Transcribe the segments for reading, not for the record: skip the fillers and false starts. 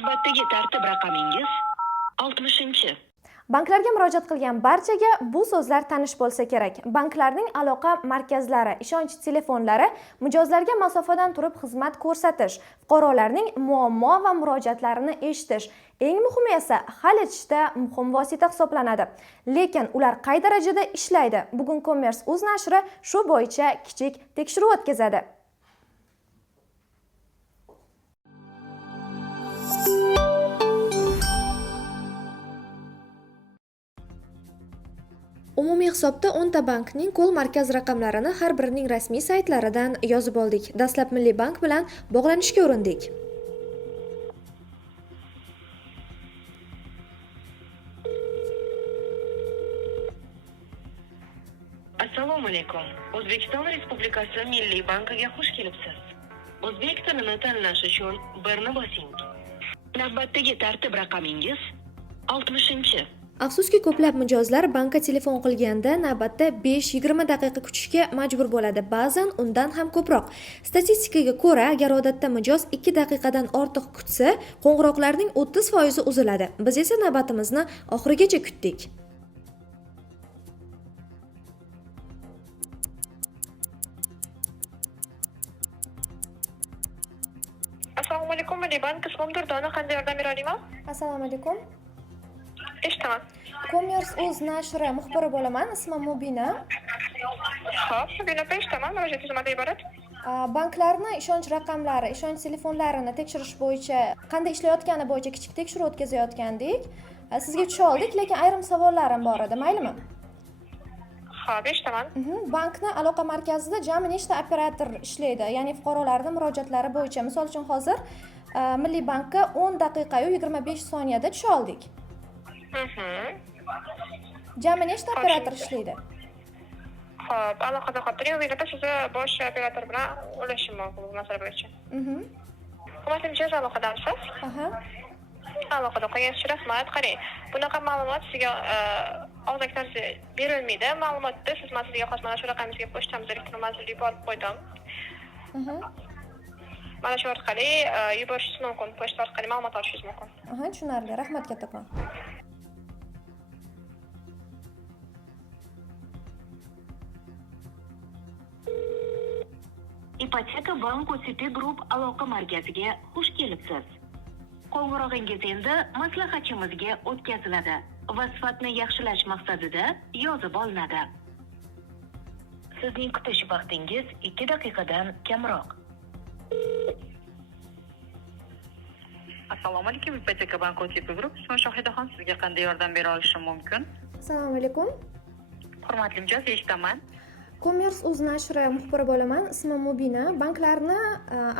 Navbatdagi tartib raqamingiz 60. Banklarga murojaat qilgan barchaga bu so'zlar tanish bo'lsa kerak. Banklarning aloqa markazlari, ishonch telefonlari mijozlarga masofadan turib xizmat ko'rsatish, fuqarolarning muammo va murojaatlarini eshitish, eng muhimi esa hal etishda muhim vosita hisoblanadi. Lekin ular qay darajada ishlaydi? Bugun Commerce.uz nashri shu bo'yicha kichik tekshiruv o'tkazadi. Umumiy hisobda 10 ta bankning qo'l markaz raqamlarini har birining rasmiy saytlaridan yozib oldik. Dastlab Milliy bank bilan bog'lanishga urindik. Assalomu alaykum. O'zbekiston Respublikasi Milliy bankiga xush kelibsiz. O'zbek tilini tanlash uchun 1 ni bosing. Navbatdagi tartib raqamingiz 60. Afsuski, ko'plab mijozlar bankka telefon qilganda navbatda 5-20 daqiqa kutishga majbur bo'ladi, ba'zan undan ham ko'proq. Statistikaga ko'ra, agar odatda mijoz 2 daqiqadan ortiq kutsa, qo'ng'iroqlarning 30% uziladi. Biz esa navbatimizni oxirigacha kutdik. Assalomu alaykum, Milliy bank ismim Durdona, qanday yordam bera olaman? Assalomu alaykum. Eshitaman. Commerce.uz nashri muxbiri bo'laman. Ismim Mubina. Xo'p, Mubina opa, eshitaman. Murojaatingiz nimadan iborat? Banklarni ishonch raqamlari, ishonch telefonlarini tekshirish bo'yicha, qanday ishlayotgani bo'yicha kichik tekshiruv o'tkazayotgandik. Sizga tusha oldik, lekin ayrim savollarim bor edi, maylimi? Xo'p, eshitaman. Bankni aloqa markazida jami nechta operator ishlaydi? Ya'ni fuqarolarning murojaatlari bo'yicha. Misol uchun hozir Milliy bankka 10 daqiqa 25 soniyada tusha oldik. Jami nechta operator ishlaydi? Xo'p, aloqada qolib turing. Mubina opa, sizni bosh operator bilan ulashishim mumkin bu masala bo'yicha. Hurmatli mijoz, aloqadamisiz? Aloqada qolganingiz uchun rahmat. Qarang, bunaqa ma'lumot sizga og'zaki tarzda berilmaydi. Ma'lumotni siz men sizga xos mana shu raqamimizga pochtamizga elektron manzilga yuborib qo'ydim. Mana shu orqali yuborishingiz mumkin, pochta orqali ma'lumot olishingiz mumkin. Tushunarli. Rahmat kattakon. Ipoteka bank City Group aloqa markaziga xush kelibsiz. Qo'ng'irog'ingiz endi maslahatchimizga o'tkaziladi va sifatni yaxshilash maqsadida yozib olinadi. Sizning kutish vaqtingiz 2 daqiqadan kamroq. Assalomu alaykum, Ipoteka bank City Group. Ismim Shohidaxon, sizga qanday yordam bera olishim mumkin? Assalomu alaykum. Hurmatli mijoz, eshitaman. Commerce.uz nashri muxbiri bo'laman. Ismim Mubina. Banklarni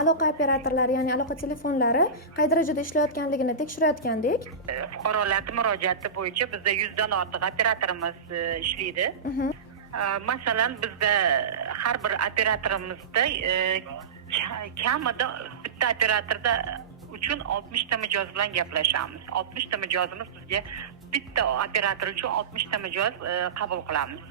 aloqa operatorlari, ya'ni aloqa telefonlari qay darajada ishlayotganligini tekshirayotgandik. Fuqarolarning murojaati bo'yicha bizda 100 dan ortiq operatorimiz ishlaydi. Masalan, bizda har bir operatorimizda kamida bitta operatorda uchun 60 ta mijoz bilan gaplashamiz. 60 ta mijozimiz bizga bitta operator uchun 60 ta mijoz qabul qilamiz.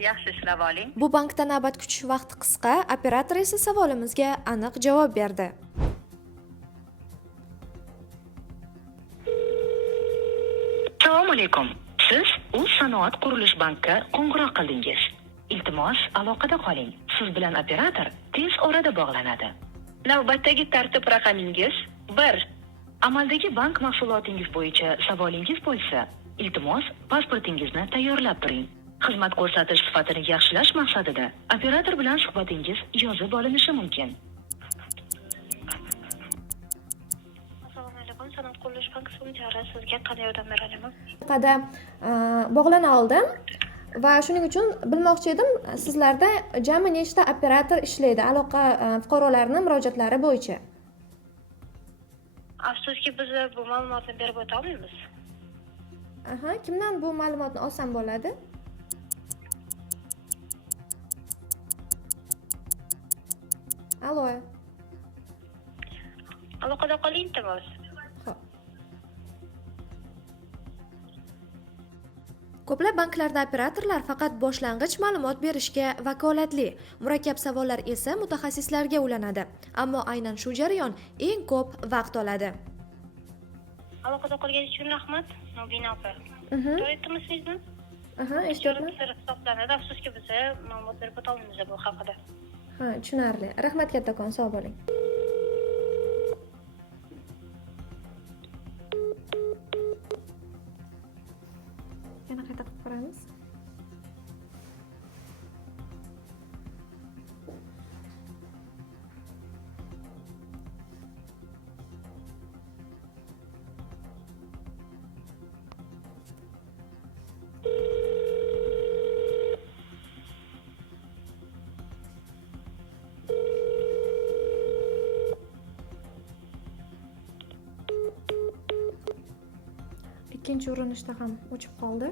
Yaxshi ishlab oling. Bu bankda navbat kutish vaqti qisqa, operator esa savolimizga aniq javob berdi. Assalomu alaykum. Siz Uz sanoat qurilish bankka qo'ng'iroq qildingiz. Iltimos, aloqada qoling. Siz bilan operator tez orada bog'lanadi. Navbatdagi tartib raqamingiz 1. Amaldagi bank mahsulotingiz bo'yicha savolingiz bo'lsa, iltimos, pasportingizni tayyorlab turing. Xizmat ko'rsatish sifatini yaxshilash maqsadida operator bilan suhbatingiz yozib olinishi mumkin. Assalomu alaykum, sanoat qurilish banki so'mchari, sizga qanday yordam bera olaman? Qada bog'lana oldim va shuning uchun bilmoqchi edim, sizlarda jami nechta operator ishlaydi aloqa fuqarolarning murojaatlari bo'yicha? Afsuski, biz bu ma'lumotni berib o'ta olmaymiz. Kimdan bu ma'lumotni olsam bo'ladi? Alo. Aloqada qoling, iltimos. Ko'plab banklarda operatorlar faqat boshlang'ich ma'lumot berishga vakolatli. Murakkab savollar esa mutaxassislarga ulanadi. Ammo aynan shu jarayon eng ko'p vaqt oladi. Aloqada qolganingiz uchun rahmat. Nobina opa. To'yibdimi sizni? Eshityapman. Sizlar hisoblanadi. Afsuski biz ma'lumot berib o'tolmaymiz bu haqida. Ha, tushunarli. Rahmat kattakon, sog' bo'ling. Yana qayta qilib ko'ramiz. Ikkinchi urinishda ham o'chib qoldi.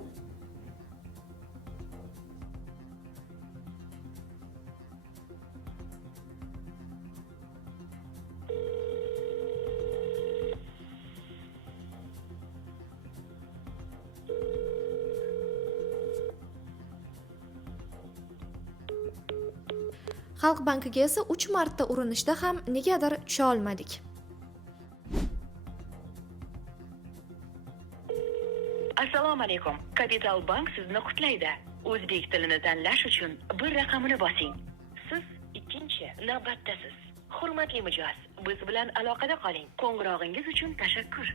Xalq bankiga esa 3 marta urinishda ham negadir tusha olmadik. Assalomu alaykum. Kapital bank sizni qutlaydi. O'zbek tilini tanlash uchun bir raqamini bosing. Siz ikkinchi navbatdasiz. Hurmatli mijoz, biz bilan aloqada qoling. Qo'ng'irog'ingiz uchun tashakkur.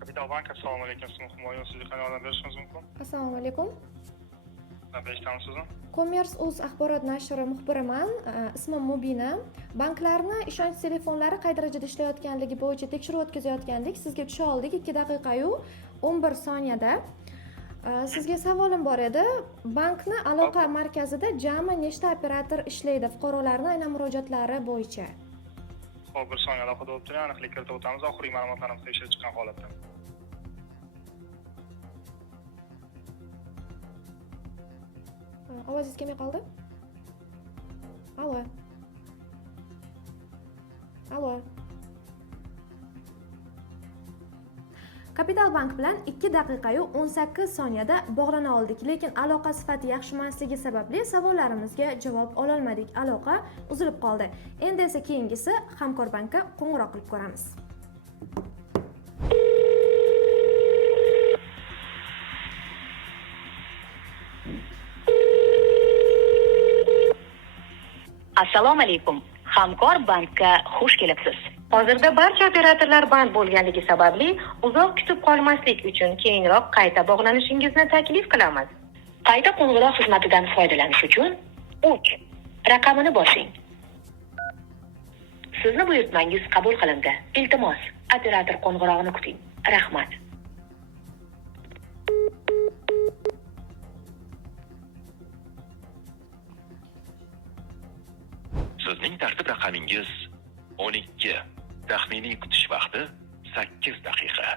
Kapital bank, assalomu alaykum. Ismim Humoyun, sizga qanday yordam berishimiz mumkin? Assalomu alaykum. Nima eshitamiz sizni? Commerce.uz axborot nashri muxbiriman. Ismim Mubina. Banklarni ishonch telefonlari qay darajada ishlayotganligi bo'yicha tekshiruv o'tkazayotgandik. Sizga tusha oldik 2 daqiqa-yu 11 soniyada. Sizga savolim bor edi. Bankni aloqa markazida jami nechta operator ishlaydi fuqarolarning aynan murojaatlari bo'yicha? Hop, bir soniya aloqada bo'lib turing, aniqlik kiritib o'tamiz. Oxirgi ma'lumotlarimiz tekshirib chiqqan holatda. Ovozingiz kelmay qoldi? Alo. Alo. Kapital bank bilan 2 daqiqa-yu 18 soniyada bog'lana oldik, lekin aloqa sifati yaxshi emasligi sababli savollarimizga javob ola olmadik. Aloqa uzilib qoldi. Endi esa keyingisi Hamkor bankka qo'ng'iroq qilib ko'ramiz. Assalomu alaykum. Hamkor bankka xush kelibsiz. Hozirda barcha operatorlar band bo'lganligi sababli uzoq kutib qolmaslik uchun keyinroq qayta bog'lanishingizni taklif qilamiz. Qayta qo'ng'iroq xizmatidan foydalanish uchun 3 raqamini bosing. Sizni buyurtmangiz qabul qilindi. Iltimos, operator qo'ng'irog'ini kuting. Rahmat. Sizning tartib raqamingiz 12. Taxminiy kutish vaqti 8 daqiqa.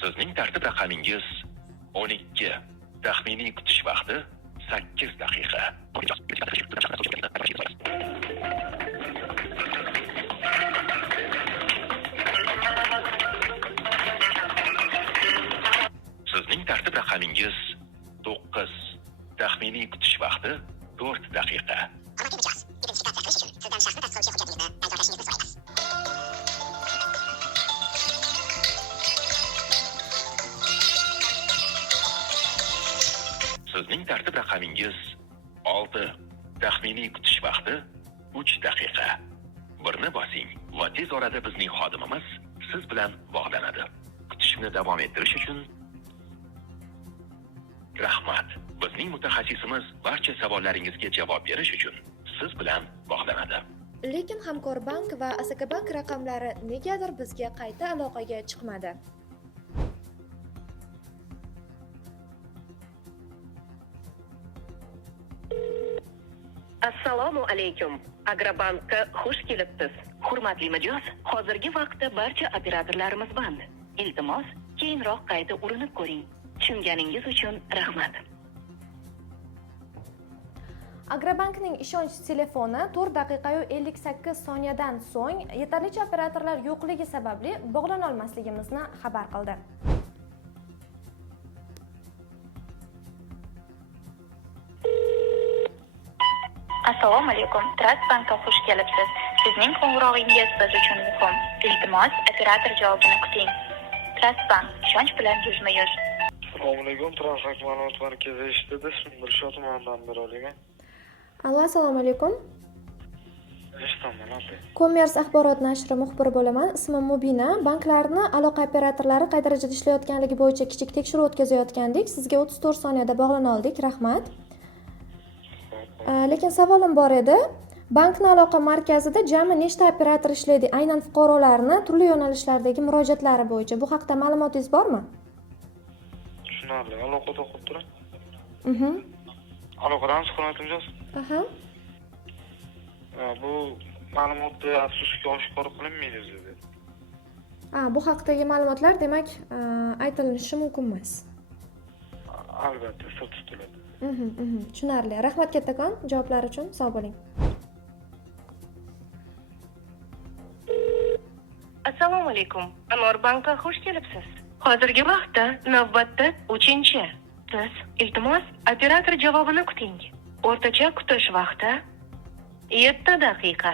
Sizning tartib raqamingiz 12. Taxminiy kutish vaqti 8 daqiqa. Sizning tartib raqamingiz 9. Taxminiy kutish vaqti 4 daqiqa. Sizning tartib raqamingiz 6. Taxminiy kutish vaqti 3 daqiqa. Birni bosing va tez orada bizning xodimimiz siz bilan bog'lanadi. Kutishni davom ettirish uchun rahmat. Bizning mutaxassisimiz barcha savollaringizga javob berish uchun siz bilan bog'lanadi. Lekin Hamkor bank va Asaka bank raqamlari negadir bizga qayta aloqaga chiqmadi. Assalomu alaykum. Agrobankka xush kelibsiz. Hurmatli mijoz, hozirgi vaqtda barcha operatorlarimiz band. Iltimos, keyinroq qayta urinib ko'ring. Tushunganingiz uchun rahmat. Agrobankning ishonch telefoni 4 daqiqa 58 soniyadan so'ng yetarlicha operatorlar yo'qligi sababli bog'lana olmasligimizni xabar qildi. Assalomu alaykum. Trust Bankka xush kelibsiz. Sizning qo'ng'irog'ingiz biz uchun muhim. Iltimos, operator javobini kuting. Trust Bank, ishonch bilan yuzma-yuz. Assalomu alaykum. Transbank ma'lumot markazi eshitdi. Dilshod tumanidan beri olaman. Allo, assalomu alaykum. Eshitaman, aka. Komers axborot nashri muxbiri bo'laman. Ismim Mubina. Banklarni aloqa operatorlari qay darajada ishlayotganligi bo'yicha kichik tekshiruv o'tkazayotgandik. Sizga 34 soniyada bog'lana oldik. Rahmat. Lekin savolim bor edi. Bankning aloqa markazida jami nechta operator ishlaydi? Aynan fuqarolarni turli yo'nalishlardagi murojaatlari bo'yicha. Bu haqda ma'lumotingiz bormi? Tushunarli. Aloqada o'qib turing. Aloqadan suhbatimizmiz. Bu ma'lumotni afsuski oshkor qilinmaydi o'zida. Bu haqdagi ma'lumotlar demak aytilishi mumkin emas. Albatta, sir tutiladi. Tushunarli. Rahmat kattakon javoblar uchun. Sog' bo'ling. Assalomu alaykum. Anor bankka xush kelibsiz. Hozirgi vaqtda navbatda 3-chi. Siz iltimos operator javobini kuting. O'rtacha kutish vaqti 7 daqiqa.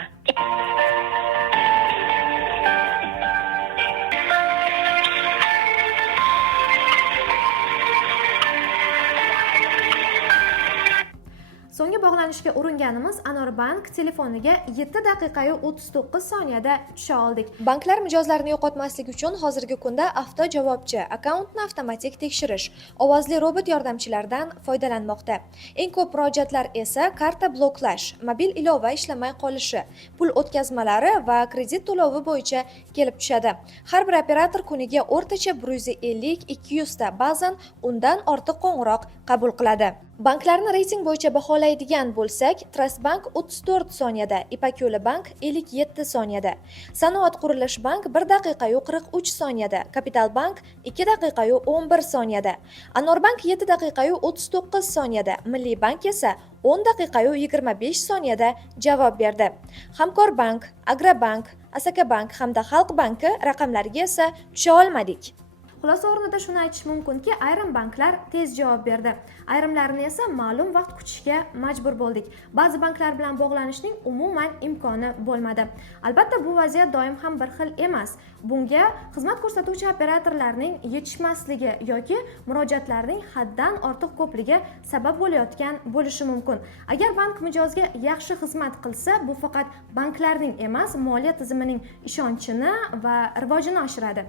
So'nggi bog'lanishga uringanimiz Anor Bank telefoniga 7 daqiqa 39 soniyada tusha oldik. Banklar mijozlarni yo'qotmaslik uchun hozirgi kunda avto javobchi, akkauntni avtomatik tekshirish, ovozli robot yordamchilaridan foydalanmoqda. Eng ko'p murojaatlar esa karta bloklash, mobil ilova ishlamay qolishi, pul o'tkazmalari va kredit to'lovi bo'yicha kelib tushadi. Har bir operator kuniga o'rtacha 150-200 ta, ba'zan undan ortiq qo'ng'iroq qabul qiladi. Banklarni reyting bo'yicha baholaydigan bo'lsak, Trust Bank 34 soniyada, Ipak Yo'li Bank 57 soniyada, Sanoat Qurilish Bank 1 daqiqa 43 soniyada, Kapital Bank 2 daqiqa 11 soniyada, Anor Bank 7 daqiqa 39 soniyada, Milliy Bank esa 10 daqiqa 25 soniyada javob berdi. Hamkor Bank, Agrobank, Asaka Bank hamda Xalq banki raqamlariga esa tusha olmadik. Xulosa o'rnida shuni aytish mumkinki, ayrim banklar tez javob berdi. Ayrimlarini esa ma'lum vaqt kutishga majbur bo'ldik. Ba'zi banklar bilan bog'lanishning umuman imkoni bo'lmadi. Albatta, bu vaziyat doim ham bir xil emas. Bunga xizmat ko'rsatuvchi operatorlarning yetishmasligi yoki murojaatlarning haddan ortiq ko'pligi sabab bo'layotgan bo'lishi mumkin. Agar bank mijozga yaxshi xizmat qilsa, bu faqat banklarning emas, moliya tizimining ishonchini va rivojini oshiradi.